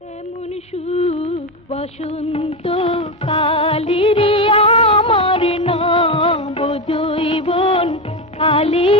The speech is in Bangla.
এমন সুখ বসন্ত কালিরে আমার না বোঝইবন কালী